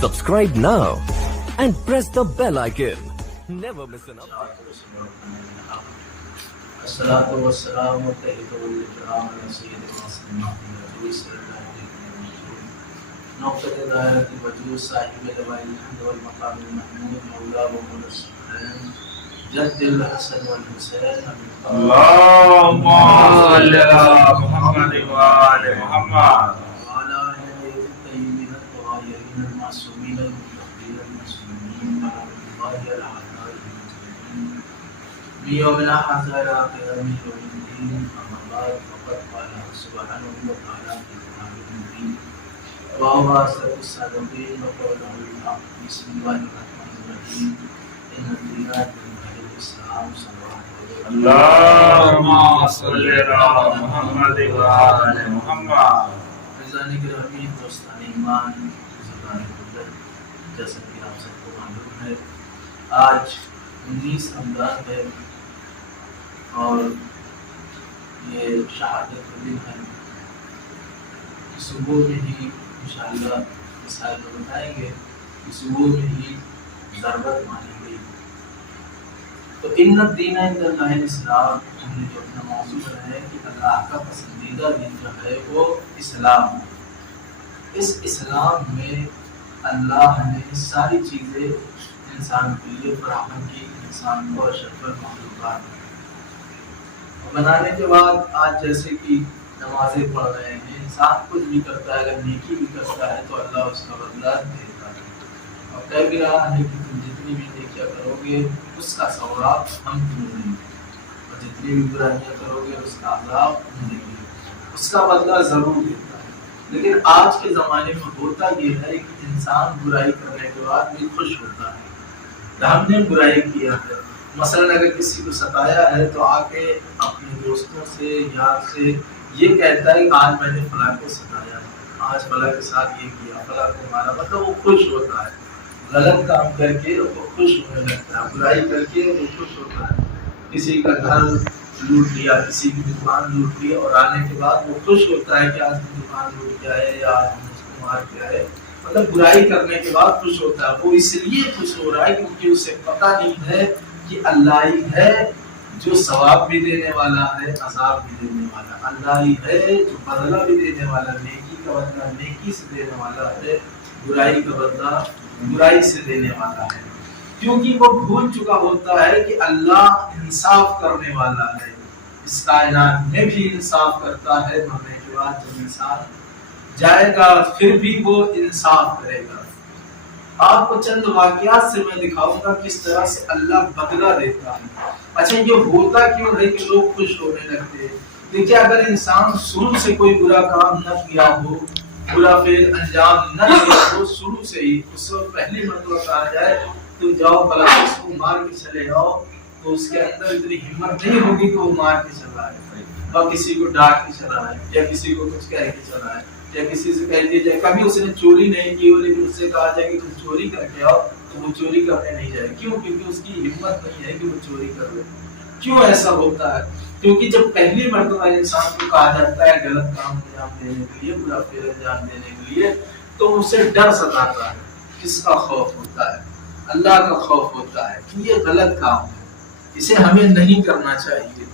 Subscribe now and press the bell icon. Never miss an update. الصلاة والسلام والتحية والإكرام على سيدنا محمد صلى الله عليه وسلم نقطة دائرة الوجود صاحب لواء الحمد والمقام المحمود مولى ومولى السبحان جد الحسن والحسين اللهم صل على محمد وآل محمد وعلى آله الطيبين الطاهرين المعصومين المتقين المسلمين ورحمة الله العالمين بيومنا حتى إلى قيام يوم الدين أما بعد فقد قال سبحانه وتعالى في كتابه المبين وهو أصدق الصادقين وقوله الحق بسم الله الرحمن الرحيم إن الدين عند الله الإسلام صلى الله عليه وسلم اللهم صل على محمد وآل محمد فضائل گرامی دوستان ایمان بزرگان قدرت جیسا کہ آپ سب کو معلوم ہے آج 19 رمضان ہے اور یہ شہادت کا دن ہے صبح میں ہی انشاءاللہ مثال کو بتائیں گے کہ صبح میں ہی ضربت مانی گئی تو ان الدین عند اللہ الاسلام ہم نے جو اپنا موضوع بنایا ہے کہ اللہ کا پسندیدہ دین جو ہے وہ اسلام ہے اس اسلام میں اللہ نے ساری چیزیں انسان کے لیے فراہم کی انسان کو اشرف المخلوقات اور بنانے کے بعد آج جیسے کہ نمازیں پڑھ رہے ہیں انسان کچھ بھی کرتا ہے اگر نیکی بھی کرتا ہے تو اللہ اس کا بدلہ دیتا ہے اور کہہ بھی رہا ہے کہ تم جتنی بھی نیکیاں کرو گے اس کا ثواب ہم تمہیں دیں گے اور جتنی بھی برائیاں کرو گے اس کا عذاب ہم دیں گے اس کا بدلہ ضرور دیتا ہے لیکن آج کے زمانے میں ہوتا یہ ہے کہ انسان برائی کرنے کے بعد بھی خوش ہوتا ہے ہم نے برائی کیا ہے مثلا اگر کسی کو ستایا ہے تو آ کے اپنے دوستوں سے یار سے یہ کہتا ہے کہ آج میں نے فلاں کو ستایا آج فلاں کے ساتھ یہ کیا فلاں کو مارا مطلب وہ خوش ہوتا ہے غلط کام کر کے وہ خوش ہونے لگتا ہے برائی کر کے وہ خوش ہوتا ہے کسی کا گھر لوٹ لیا کسی کی دکان لوٹ لی اور آنے کے بعد وہ خوش ہوتا ہے کہ آج کی دکان لوٹ گیا ہے یا آج ہم اس کو مار گیا ہے مطلب برائی کرنے کے بعد خوش ہوتا ہے وہ اس لیے خوش ہو رہا ہے کیونکہ اسے پتہ نہیں ہے کہ اللہ ہی ہے جو ثواب بھی دینے والا ہے عذاب بھی دینے والا اللہ ہی ہے جو بدلہ بھی دینے والا نیکی کا بدلہ نیکی سے دینے والا ہے برائی کا بدلہ برائی سے دینے والا ہے کیونکہ وہ بھول چکا ہوتا ہے کہ اللہ انصاف کرنے والا ہے اس کائنات میں بھی انصاف کرتا ہے مرنے کے بعد جب انسان جائے گا پھر بھی وہ انصاف کرے گا آپ کو چند واقعات سے میں دکھاؤں گا کس طرح سے اللہ بدلہ دیتا ہے اچھا یہ ہوتا کیوں ہے کہ لوگ خوش ہونے لگتے ہیں دیکھیں اگر انسان شروع سے کوئی برا کام نہ کیا ہو برا فعل انجام نہ دیا ہو شروع سے ہی اس وقت پہلی مرتبہ کہا جائے تو جاؤ فلاں اس کو مار کے چلے جاؤ تو اس کے اندر اتنی ہمت نہیں ہوگی کہ وہ مار کے چلا ہے اور کسی کو ڈانٹ کے چلا ہے یا کسی کو کچھ کہہ کے چلا ہے یا کسی سے کہہ دیا جائے کبھی اس نے چوری نہیں کی ہو لیکن اس سے کہا جائے کہ تم چوری کر کے آؤ تو وہ چوری کرنے نہیں جائے کیوں کیونکہ اس کی ہمت نہیں ہے کہ وہ چوری کر لے کیوں ایسا ہوتا ہے کیونکہ جب پہلی مرتبہ انسان کو کہا جاتا ہے غلط کام انجام دینے کے لیے برا فعل انجام دینے کے لیے تو اسے ڈر ستاتا ہے کس کا خوف ہوتا ہے اللہ کا خوف ہوتا ہے کہ یہ غلط کام ہے اسے ہمیں نہیں کرنا چاہیے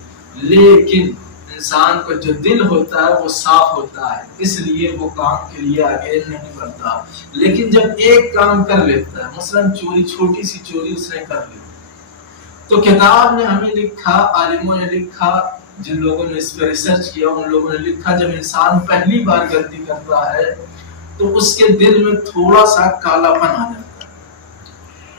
لیکن انسان کا جو دل ہوتا ہے وہ صاف ہوتا ہے اس لیے وہ کام کے لیے آگے نہیں بڑھتا لیکن جب ایک کام کر لیتا ہے مثلا چوری چھوٹی سی چوری اس نے کر لی تو کتاب نے ہمیں لکھا عالموں نے لکھا جن لوگوں نے اس پہ ریسرچ کیا ان لوگوں نے لکھا جب انسان پہلی بار غلطی کرتا ہے تو اس کے دل میں تھوڑا سا کالا پن آ جاتا ہے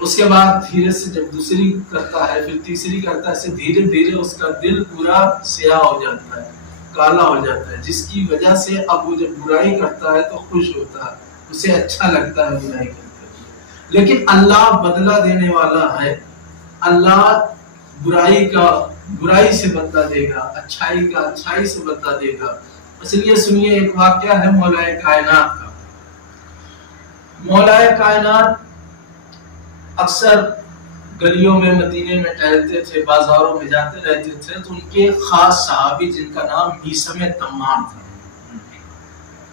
اس کے بعد دھیرے سے جب دوسری کرتا ہے پھر تیسری کرتا ہے اسے دھیرے دھیرے اس کا دل پورا سیاہ ہو جاتا ہے کالا ہو جاتا ہے جس کی وجہ سے اب وہ جب برائی کرتا ہے تو خوش ہوتا ہے اسے اچھا لگتا ہے برائی کرتے ہوئے لیکن اللہ بدلہ دینے والا ہے اللہ برائی سے بدلہ دے گا اچھائی کا اچھائی سے بدلہ دے گا اس لیے سنیے ایک واقعہ ہے مولا کائنات کا مولا کائنات اکثر گلیوں میں مدینے میں ٹہلتے تھے بازاروں میں جاتے رہتے تھے تو ان کے خاص صحابی جن کا نام میثم تمام تھا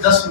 10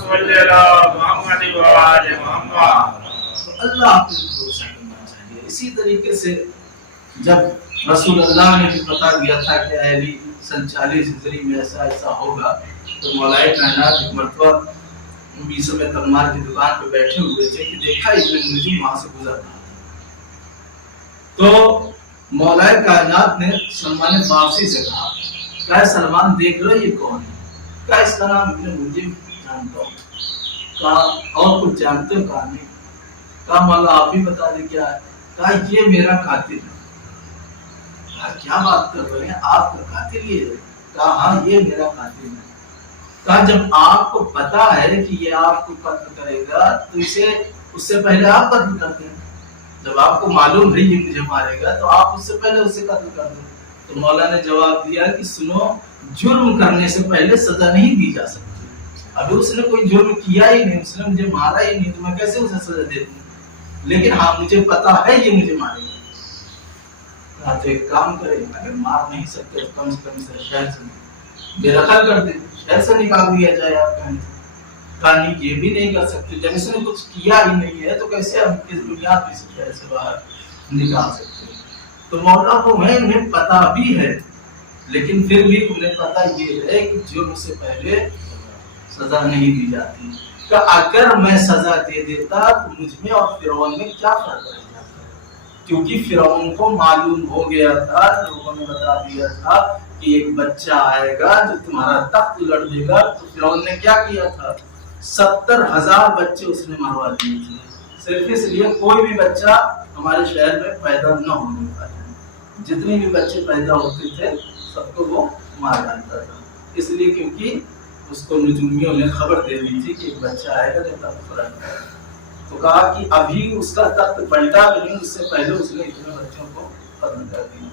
صلی علی محمد و آل محمد. اللہ پہ بھروسہ کرنا چاہیے. اسی طریقے سے جب رسول اللہ نے بھی بتا دیا تھا کہ علی سن 40 ہجری میں ایسا ایسا ہوگا، تو مولائے کائنات ایک مرتبہ بیسوں میں تمار کی دکان پہ بیٹھے ہوئے تھے کہ دیکھا ابن ملجم وہاں سے گزر رہا. تو مولائے کائنات نے سلمان فارسی سے کہا کہ سلمان دیکھ لو یہ کون ہے؟ کہا اس کا نام ابن ملجم جانتا ہوں. کہا اور کچھ جانتے ہو؟ کہا نہیں. کہا مولا آپ ہی بتا دیں کیا ہے؟ کہا یہ میرا قاتل ہے. کہا کیا بات کر رہے ہیں آپ کا قاتل یہ ہے؟ کہا ہاں یہ میرا قاتل ہے. کہا جب آپ کو پتا ہے کہ یہ آپ کو قتل کرے گا تو اسے اس سے پہلے آپ قتل کر دیں. جب آپ کو معلوم ہے یہ مجھے مارے گا تو آپ اس سے پہلے اسے قتل کر دیں. تو مولا نے جواب دیا کہ سنو، جرم کرنے سے پہلے سزا نہیں دی جا سکتی. ابھی اس نے کوئی جرم کیا ہی نہیں، اس نے مجھے مارا ہی نہیں، تو میں کیسے اسے سزا دے دوں؟ لیکن ہاں مجھے پتا ہے یہ مجھے مارے گا. کہا تو ایک کام کرے، اگر مار نہیں سکتے تو کم سے کم اسے شہر سے بے دخل کر دیں، شہر سے نکال دیا جائے. آپ کہانی یہ بھی نہیں کر سکتے. جب اس نے کچھ کیا ہی نہیں ہے تو کیسے ہم کس بنیاد پہ اس شہر سے باہر نکال سکتے ہیں؟ تو مولا کو انہیں پتا بھی ہے، لیکن پھر بھی انہیں پتا یہ ہے کہ جرم سے پہلے سزا نہیں دی جاتی. کہ اگر میں سزا دے دیتا تو مجھ میں اور فرعون میں کیا فرق رہ جاتا؟ کیونکہ فرعون کو معلوم ہو گیا تھا، لوگوں نے بتا دیا تھا کہ ایک بچہ آئے گا جو تمہارا تخت الٹ دے گا. تو فرعون نے کیا کیا تھا؟ 70,000 بچے اس نے مروا دیے تھے، صرف اس لیے کوئی بھی بچہ ہمارے شہر میں پیدا نہ ہونے پائے. جتنے بھی بچے پیدا ہوتے تھے سب کو وہ مار ڈالتا تھا. اس لیے کیونکہ اس کو نجومیوں نے خبر دے دی تھی کہ ایک بچہ آئے گا جو تخت پلٹے گا. تو کہا کہ ابھی اس کا تخت پلٹا بھی نہیں، اس سے پہلے اس نے اتنے بچوں کو ختم کر دیا.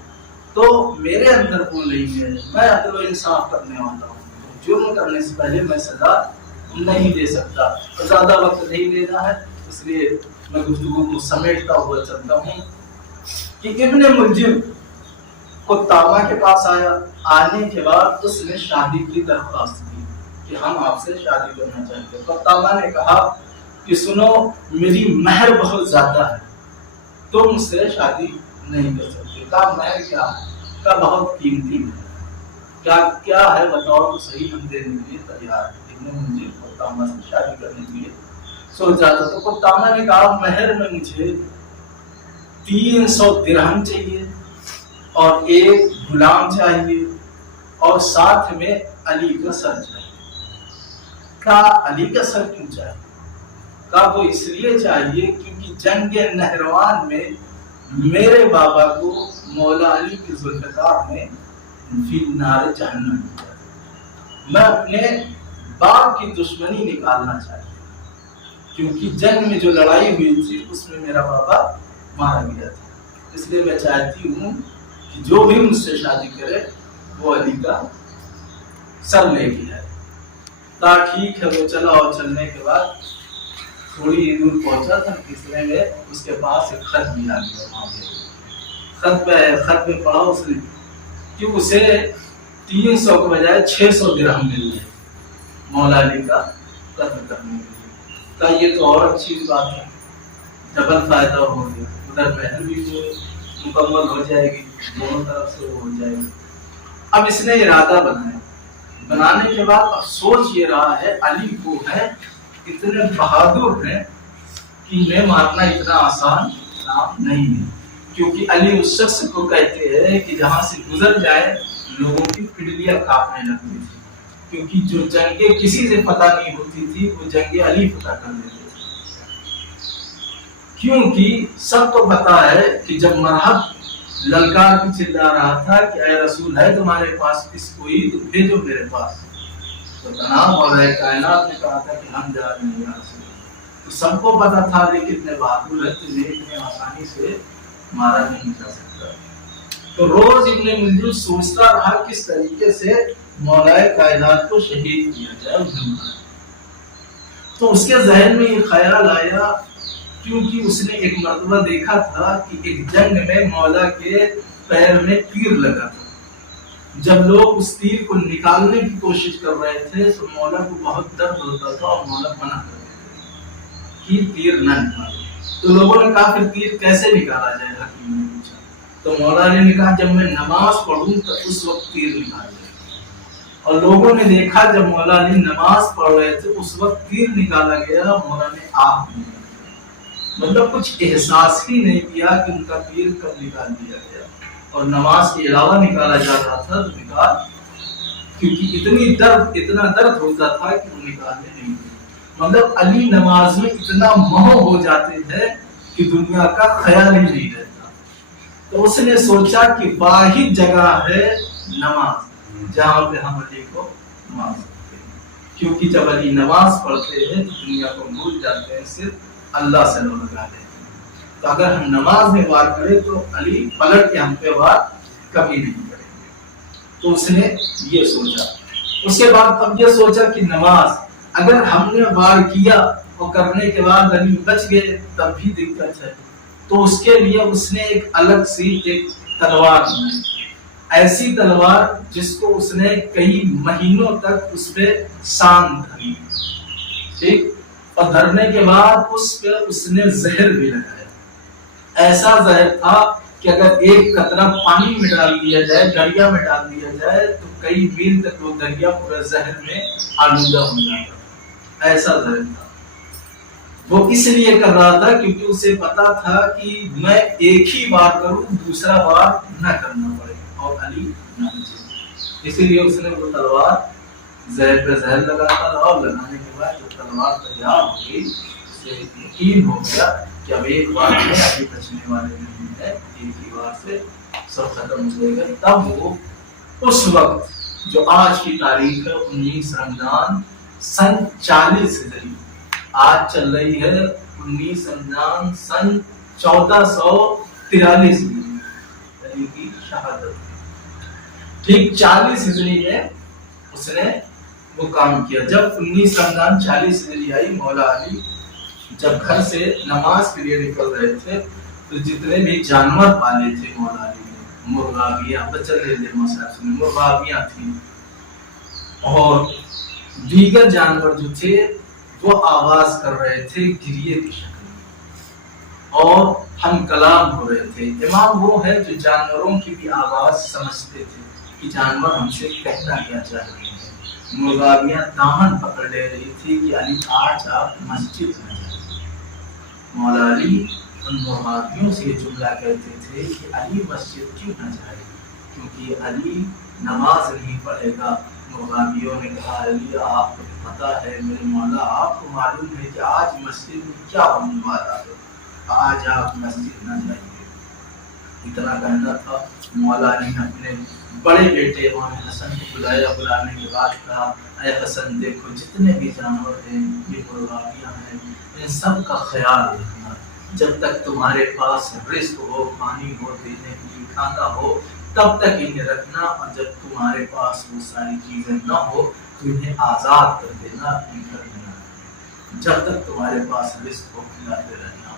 تو میرے اندر وہ نہیں ہے، میں عدل و انصاف کرنے والا ہوں. جرم کرنے سے پہلے میں سزا نہیں دے سکتا. زیادہ وقت نہیں لینا ہے، اس لیے میں گفتگو کو سمیٹتا ہوا چلتا ہوں کہ ابن ملجم کو تاما کے پاس آیا. آنے کے بعد اس نے شادی کی درخواست کی کہ ہم آپ سے شادی کرنا چاہتے ہیں. تو تاما نے کہا کہ سنو، میری مہر بہت زیادہ ہے، تم مجھ سے شادی نہیں کر سکتے. کہا مہر کیا ہے؟ کہا بہت قیمتی ہے. کیا ہے بتاؤ تو صحیح، ہم دینے کے لیے تیار ہیں. ابن ملجم کو تاما سے شادی کرنے کے لیے سوچ رہا تھا. تو تاما نے کہا مہر میں مجھے 300 درہم چاہیے اور ایک غلام چاہیے اور ساتھ میں علی کا سر چاہیے. کہا علی کا سر کیوں چاہیے؟ کہا وہ اس لیے چاہیے کیونکہ جنگ نہروان میں میرے بابا کو مولا علی کی ذوالفقار نے فی نار جہنم دیا. میں اپنے باپ کی دشمنی نکالنا چاہتا ہوں، کیونکہ جنگ میں جو لڑائی ہوئی تھی اس میں میرا بابا مارا گیا تھا. اس لیے میں چاہتی ہوں کہ جو بھی مجھ سے شادی کرے وہ علی کا سر لے کے آئے. کہا ٹھیک ہے. وہ چلا اور چلنے کے بعد تھوڑی دور پہنچا تھا، تیسرے میں اس کے پاس ایک خط بھی آ گیا. خط میں پڑھا اس نے کہ اسے 300 کے بجائے 600 درہم مل گئے مولا علی کا قتل کرنے کے لیے. کہا یہ تو اور اچھی بات ہے، ڈبل فائدہ ہو گیا. ادھر بہن بھی مکمل ہو جائے گی، دونوں طرف سے ہو جائے گی. اب اس نے ارادہ بنایا. بنانے کے بعد اب سوچ یہ رہا ہے علی کو ہے اتنے بہادر ہیں کہ انہیں مارنا اتنا آسان کام نہیں ہے. کیونکہ علی اس شخص کو کہتے ہیں کہ جہاں سے گزر جائے لوگوں کی پنڈلیاں کانپنے لگتی تھی. کیونکہ جو جنگیں کسی سے فتح نہیں ہوتی تھی وہ جنگیں علی فتح کر دیتے تھے. کیونکہ سب کو پتا ہے کہ جب مرحب للکار بھی چلا رہا تھا کہ اے رسول ہے تمہارے پاس کس کوئی تو بھیجو میرے پاس. تو تناب مولا کائنات نے کہا تھا کہ ہم جا رہے ہیں یہاں سے. تو سب کو پتا تھا لیکن اتنے بہادر ہے تمہیں اتنے آسانی سے مارا نہیں جا سکتا. تو روز ابن ملجم سوچتا رہا کس طریقے سے مولا کائنات کو شہید کیا جائے. تو اس کے ذہن میں یہ خیال آیا کیونکہ اس نے ایک مرتبہ دیکھا تھا کہ ایک جنگ میں مولا کے پیر میں تیر لگا تھا. جب لوگ اس تیر کو نکالنے کی کوشش کر رہے تھے تو مولا کو بہت درد ہوتا تھا اور مولا منع کرتے تھے کہ تیر نہ نکالو. تو لوگوں نے کہا پھر تیر کیسے نکالا جائے؟ حکیم نے پوچھا. تو مولا علی نے کہا جب میں نماز پڑھوں تو اس وقت تیر نکال جائے. اور لوگوں نے دیکھا جب مولا علی نماز پڑھ رہے تھے اس وقت تیر نکالا گیا. مولا نے آنکھ نہیں کیا، مطلب کچھ احساس ہی نہیں کیا کہ ان کا تیر کب نکال دیا گیا. اور نماز کے علاوہ نکالا جا رہا تھا تو نکال، کیونکہ اتنا درد ہوتا تھا کہ وہ نکالنے نہیں دے. مطلب علی نماز میں اتنا مہو ہو جاتے تھے کہ دنیا کا خیال ہی نہیں رہتا. تو اس نے سوچا کہ واحد جگہ ہے نماز جہاں پہ ہم علی کو مان سکتے ہیں، کیونکہ جب علی نماز پڑھتے ہیں تو دنیا کو بھول جاتے ہیں، صرف اللہ سے لو لگا دیتے ہیں. تو اگر ہم نماز میں وار کریں تو علی پلٹ کے ہم پہ وار کبھی نہیں کریں گے. تو اس نے یہ سوچا. اس کے بعد اب یہ سوچا کہ نماز اگر ہم نے وار کیا اور کرنے کے بعد علی بچ گئے تب بھی دقت ہے. تو اس کے لیے اس نے ایک الگ سی ایک تلوار بنائی، ایسی تلوار جس کو اس نے کئی مہینوں تک اس پہ سان دھری، ٹھیک. اور دھرنے کے بعد اس پہ اس نے زہر بھی لگایا. ایسا زہر تھا کہ اگر ایک قطرہ پانی میں ڈال دیا جائے، دریا میں ڈال دیا جائے تو کئی میل تک وہ دریا پورے زہر میں آلودہ ہو جاتا. ایسا زہر تھا. وہ اس لیے کر رہا تھا کیونکہ اسے پتا تھا کہ میں ایک ہی بار کروں، دوسرا بار نہ کرنا پڑے اور علی نہ بچے. اسی لیے اس نے وہ تلوار زہر پہ زہر لگاتا رہا. اور لگانے کے بعد جب تلوار تیار ہو گئی اسے یقین ہو گیا کہ اب ایک بار میں ابھی بچنے والے نہیں ہے، ایک ہی بار سے سب ختم ہو جائے گا. تب وہ اس وقت جو آج کی تاریخ ہے 19 رمضان سن 40 ہجری، آج چل رہی ہے 19 رمضان سن 1443 ہجری کی شہادت. ٹھیک 40 ہجری میں اس نے وہ کام کیا. جب 19 رمضان 40 ہجری آئی، مولا علی جب گھر سے نماز کے لیے نکل رہے تھے تو جتنے بھی جانور پالے تھے مولا علی نے، مرغابیاں، مرغابیاں تھیں اور دیگر جانور جو تھے وہ آواز کر رہے تھے گریے کی شکل میں اور ہم کلام ہو رہے تھے. امام وہ ہے جو جانوروں کی بھی آواز سمجھتے تھے کہ جانور ہم سے کہنا کیا چاہ رہے ہیں. مرغابیاں دامن پکڑ لے رہی تھی کہ علی آج آپ مسجد میں جائیں. مولا علی ان مرغابیوں سے یہ جملہ کہتے تھے کہ علی مسجد کیوں نہ جائے کیونکہ علی نماز نہیں پڑھے گا. مرغابیوں نے کہا علی آپ کو پتا ہے میرے مولا، آپ کو معلوم ہے کہ آج مسجد میں کیا ہونے والا ہے، آج آپ مسجد نہ جائیں گے. اتنا کہنا تھا. مولا علی نے اپنے بڑے بیٹے امام حسن کو بلایا. بلانے کے بعد کہا اے حسن دیکھو جتنے بھی جانور ہیں، یہ مرغابیاں ہیں، ان سب کا خیال رکھنا. جب تک تمہارے پاس رزق ہو، پانی ہو، دینے کے لیے کھانا ہو، تب تک انہیں رکھنا. اور جب تمہارے پاس وہ ساری چیزیں نہ ہو تو انہیں آزاد کر دینا، اپنے گھر میں نہ رکھنا. جب تک تمہارے پاس رزق ہو کھلاتے رہنا.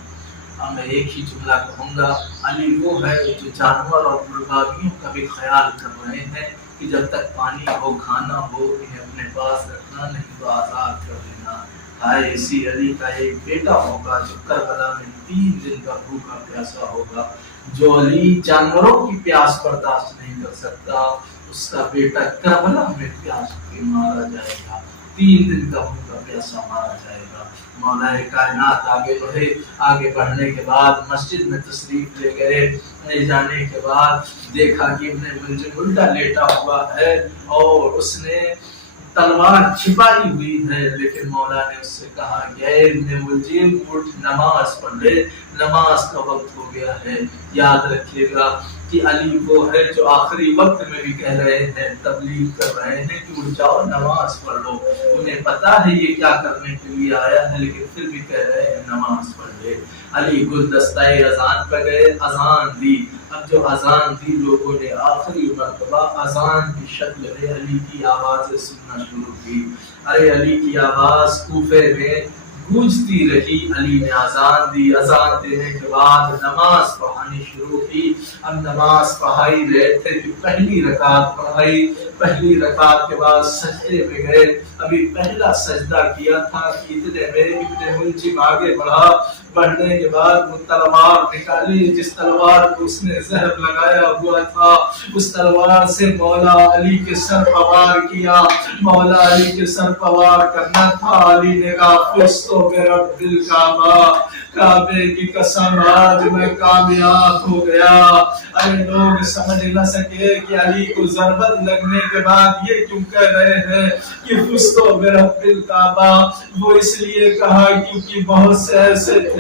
اب میں ایک ہی جملہ کہوں گا، علی وہ ہے جو جانور اور مرغابیوں کا بھی خیال کر رہے ہیں کہ جب تک پانی ہو، کھانا ہو، انہیں اپنے پاس رکھنا، نہیں تو آزاد کر دینا. ہائے اسی علی کا ایک بیٹا ہوگا جو کربلا میں 3 دن کا بھوکا پیاسا ہوگا. جو علی جانوروں کی پیاس برداشت نہیں کر سکتا، اس کا بیٹا کربلا میں پیاس کے مارا جائے گا، 3 دن کا بھوکا پیاسا مارا جائے گا. مولا کائنات آگے بڑھے. آگے بڑھنے کے بعد مسجد میں تشریف لے گئے. لے جانے کے بعد دیکھا کہ ابن ملجم الٹا لیٹا ہوا ہے اور اس نے تلوار چھپائی ہوئی ہے. لیکن مولا نے اس سے کہا کہ اے ابن ملجم اٹھ نماز پڑھ لے، نماز کا وقت ہو گیا ہے. یاد رکھیے گا کہ علی وہ ہے جو آخری وقت میں بھی کہہ رہے ہیں، تبلیغ کر رہے ہیں کہ اٹھ جاؤ نماز پڑھ لو. انہیں پتا ہے یہ کیا کرنے کے لیے آیا ہے لیکن پھر بھی کہہ رہے ہیں نماز پڑھ لے. علی گلدستہ اذان پہ گئے، اذان دی. اب جو اذان دی لوگوں نے آخری مرتبہ اذان کی شکل میں علی کی آوازیں سننا شروع کی. ارے علی کی آواز کوفے میں گونجتی رہی. علی نے اذان دی. اذان دینے کے بعد نماز پڑھانی شروع کی. اب نماز پڑھائی رہے تھے کہ پہلی رکعت پڑھائی. پہلی رکعت کے بعد سجدے میں گئے. ابھی پہلا سجدہ کیا تھا کہ اتنے میرے ابن ملجم آگے بڑھا. بڑھنے کے بعد وہ تلوار نکالی جس تلوار کو اس نے زہر لگایا ہوا تھا. اس تلوار سے مولا علی کے سر پر وار کیا. مولا علی کے سر پر وار کرنا تھا. علی نے کہا فزتو برب الکعبہ، کعبے کی قسم آج میں کامیاب ہو گیا. ارے لوگ سمجھ نہ سکے کہ علی کو ضربت لگنے کے بعد یہ کیوں کہہ رہے ہیں کہ فزتو برب الکعبہ. وہ اس لیے کہا کیونکہ بہت سے ایسے تھے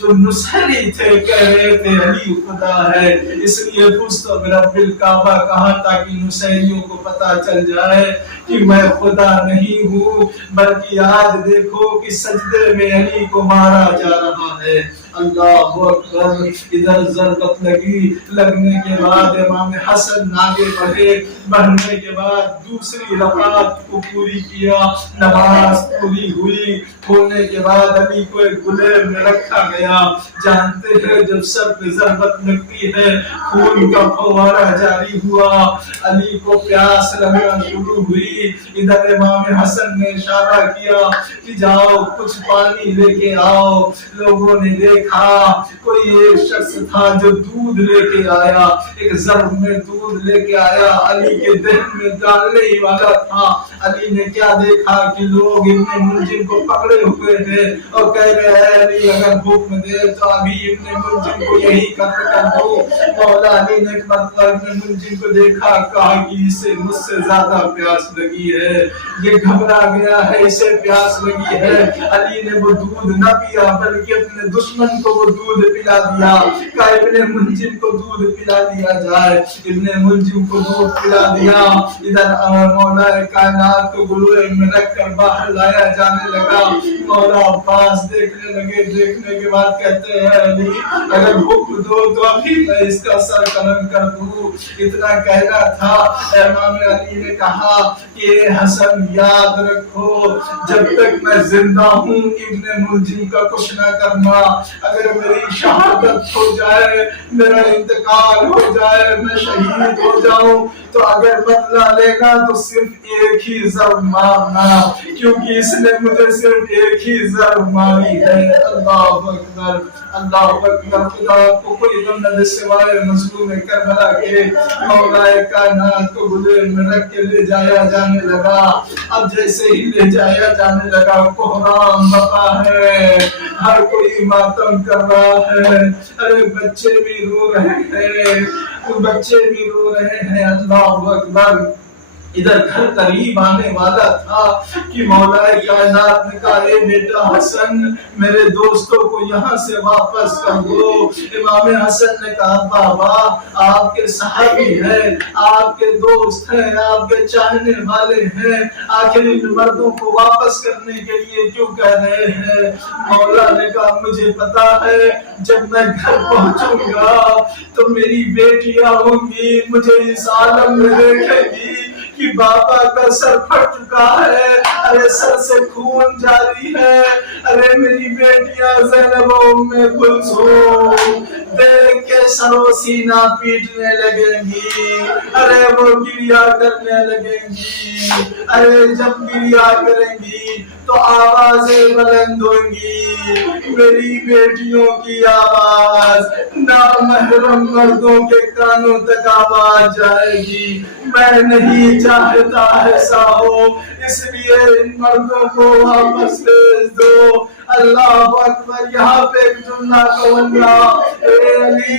جو نصیری تھے، کہہ رہے تھے علی خدا ہے، اس لیے فزتو برب الکعبہ کہا تاکہ نصیریوں کو پتہ چل جائے کہ میں خدا نہیں ہوں. بلکہ آج دیکھو کہ سجدے میں علی کو مارا جا رہا ہے. اللہ اکبر. ادھر ضربت لگی. لگنے کے بعد امام حسن آگے بڑھے. بڑھنے کے بعد دوسری رکعت کو پوری کیا. نماز پوری ہوئی. ہونے کے بعد علی کو ایک گلیل میں رکھا گیا. جانتے ہیں جب سر پہ ضربت لگتی ہے خون کا فوارہ جاری ہوا. علی کو پیاس لگنا شروع ہوئی. ادھر امام حسن نے اشارہ کیا کہ جاؤ کچھ پانی لے کے آؤ. لوگوں نے دیکھا کوئی ایک شخص تھا جو دودھ لے کے آیا. ایک ظرف میں دودھ لے کے آیا. علی کے دہن میں ڈالنے ہی والا تھا. علی نے کیا دیکھا کہ لوگ ابن ملجم کو پکڑے ہوئے ہیں اور کہہ رہے ہیں علی اگر حکم دے تو ابھی ابن ملجم کو یہی قتل کر دو. مولا علی نے ایک مرتبہ ابن ملجم کو دیکھا. کہا کہ اسے مجھ سے زیادہ پیاس لگی ہے. یہ گھبرا گیا ہے. اسے پیاس لگی ہے. علی نے وہ دودھ نہ پیا بلکہ اپنے دشمن کو وہ دودھ پلا دیا. کہا ابن ملجم کو دودھ پلا دیا جائے. ابن ملجم کو دودھ پلا دیا. ادھر مولا کائنات کو گلوئے میں رکھ کر باہر لایا جانے لگا. مولا عباس دیکھنے لگے. دیکھنے کے بعد کہتے ہیں علی اگر حکم دو تو ابھی میں اس کا سر قلم کر دوں. اتنا کہنا تھا. امام علی نے کہا کہ حسن یاد رکھو جب تک میں زندہ ہوں ابن ملجم کا کچھ نہ کرنا. اگر میری شہادت ہو جائے، میرا انتقال ہو جائے، میں شہید ہو جاؤں تو اگر بدلہ لے گا تو صرف ایک ہی ضرب مارنا، کیونکہ اس نے مجھے صرف ایک ہی ضرب ماری ہے. اللہ اکبر. اللہ اکبر. خدا کو کوئی غم نہ دے سوائے مظلوم کربلا کے. مولا کائنات کو گلیل میں رکھ کے لے جایا جانے لگا. اب جیسے ہی لے جایا جانے لگا کوہرام بپا ہے. ہر کوئی ماتم کر رہا ہے. ارے بچے بھی رو رہے ہیں. بچے بھی رو رہے ہیں. اللہ اکبر. ادھر گھر قریب آنے والا تھا کہ مولا کائنات نے کہا اے بیٹا حسن میرے دوستوں کو یہاں سے واپس کر دو. امام حسن نے کہا بابا آپ کے صحابی ہیں، آپ کے دوست ہیں، آپ کے چاہنے والے ہیں، آخر ان مردوں کو واپس کرنے کے لیے کیوں کہہ رہے ہیں؟ مولا نے کہا مجھے پتا ہے جب میں گھر پہنچوں گا تو میری بیٹیاں ہوں گی مجھے اس عالم میں دیکھیں گی کہ بابا کا سر پھٹ چکا ہے. ارے سر سے خون جاری ہے. ارے میری بیٹیاں زینب و ام کلثوم دیکھ کے سر و سینہ پیٹنے لگیں گی. ارے وہ گریا کرنے لگیں گی. ارے جب گریا کریں گی تو آوازیں بلند ہوں گی. میری بیٹیوں کی آواز نامحرم مردوں کے کانوں تک آواز جائے گی. میں نہیں چاہتا ایسا ہو، اس لیے ان مردوں کو واپس بھیج دو. اللہ اکبر. یہاں پہ ایک جملہ کہوں گا. اے علی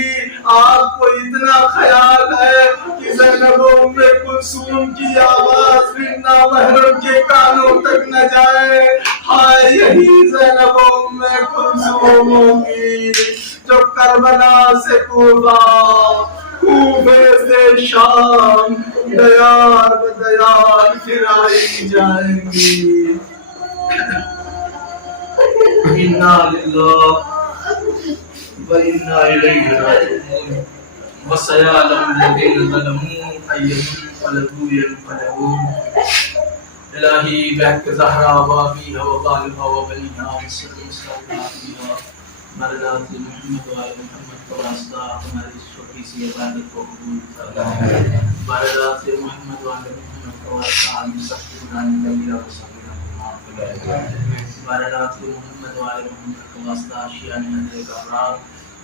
آپ کو اتنا خیال ہے کہ زینب و ام کلثوم کی آواز بھی نامحرم کے کانوں تک نہ جائے. ہائے یہی زینب و ام کلثوم ہوگی جو کربلا سے کوبا کوفے سے شام دیار بدیار پھرائی جائیں گی. انا للہ و انا الیہ راجعون. وسيعلم الذين ظلموا أي منقلب ينقلبون. الہی بہت زہرا بابی و بالها و بنیها وسلم صلاتها بردات محمد و آل محمد کا واسطہ ہماری چھوٹی سی عبادت کو قبول فرما بردات محمد و آل محمد کا واسطہ ہم سب کی گناہوں کبیرہ و صغیرہ کو معاف فرما بردات محمد و آل محمد کا واسطہ شیعہ حضرت ابرار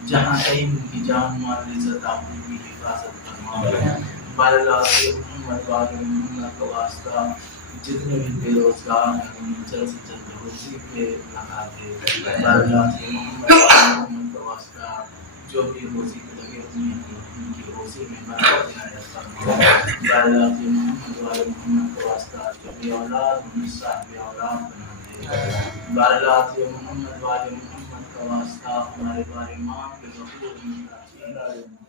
جہاں کہیں ان کی جان مال عزت آبرو کی حفاظت فرما بردات محمد و آل محمد کا واسطہ جتنے بھی بے روزگار ہیں انہیں جلد سے جلد روزی پہ لگا دے بردات محمد کا واسطہ جو بھی روزی پہ لگے ان کی روزی میں برکت عنایت فرما بردات محمد و آل محمد کا واسطہ جو بھی اولاد انہیں صاحب اولاد بنا دے بردات محمد و آل محمد کا واسطہ ہمارے بارے ماں کے ظہور میں